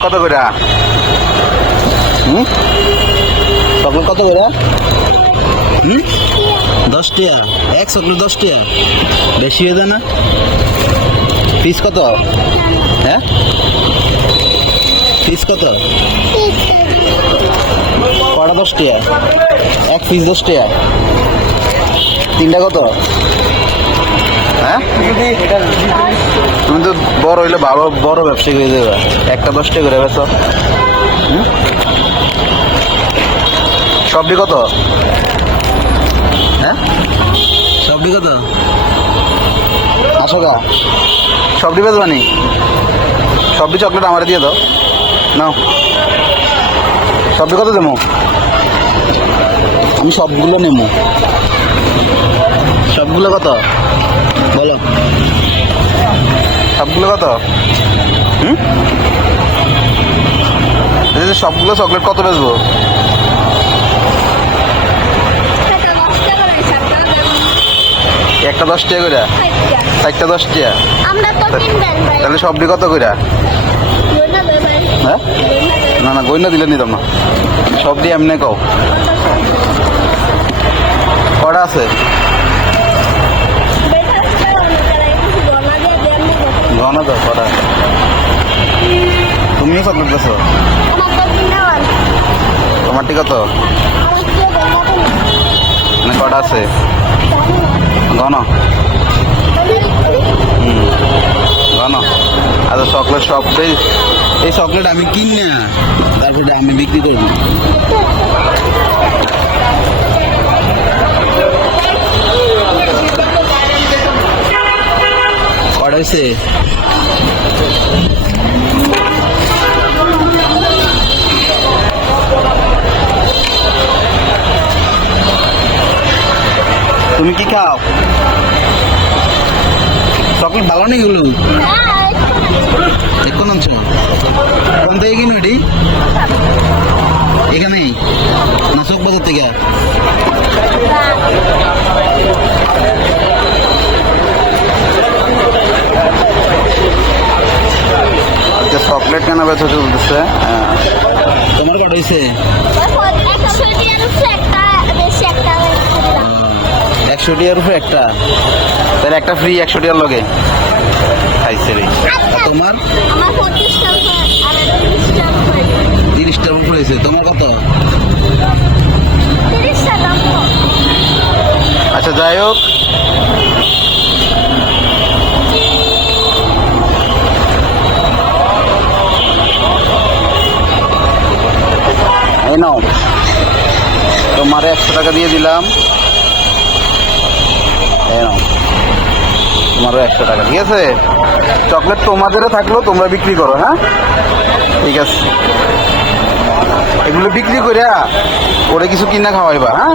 কত করে? হুম? চকলেট কত করে? হুম? দশ টাকা এক চকলেট দশ টাকা বেশি হয়ে না? পিস কত? হ্যাঁ? পিস কত? কটা দশ টাকা এক পিস দশ টাকা তিনটা কত? হ্যাঁ? তুমি তো বড় হইলে ভালো বড় ব্যবসায়ী হয়ে যাবে। একটা দশটা করে হুম? সবজি কত হ্যাঁ? সবজি কত আসো গা। সবজি বেচবানি সবজি চকলেট আমার দিয়ে দাও। নাও। সবজি কত দেবো? আমি সবগুলো নেব। সবগুলো কত? বলো। সবগুলো কত? হুম? সবগুলো চকলেট কত বেচবো? একটা দশ টাকা করে চারটা দশ টাকা? তাহলে সবজি কত করে হ্যাঁ? না না গইনা দিলে নিতাম না। সবজি এমনি কও। কটা আছে? ঘন তো কটা তুমিও চকলেট বেছো তোমারটি কত? মানে কটা আছে? ঘন হুম ঘন আচ্ছা চকলেট সব এই- এই চকলেট আমি কিন না, তারপরে আমি বিক্রি করব। কটা হয়েছে তুমি কি খাও? চকলেট ভালো নেই গুলো এখন আনছো? কোন থেকে কিনো এটি এখানে না চক বাজার থেকে? কেন বেচা চলতেছে? হ্যাঁ। তোমার কাটা হয়েছে একশো টিয়ার উপরে একটা। তাহলে একটা ফ্রি একশো টিয়ার লগে। খাইছে রে। তোমার? টাকা আর তিরিশ টাকা তিরিশটার উপরে হয়েছে তোমার কত? আচ্ছা যাই হোক। তোমার একশো টাকা দিয়ে দিলাম। তোমারও একশো টাকা। ঠিক আছে? চকলেট তোমাদেরও থাকল তোমরা বিক্রি করো হ্যাঁ? ঠিক আছে। এগুলো বিক্রি করে ওরে কিছু কিনা খাওয়াইবা হ্যাঁ?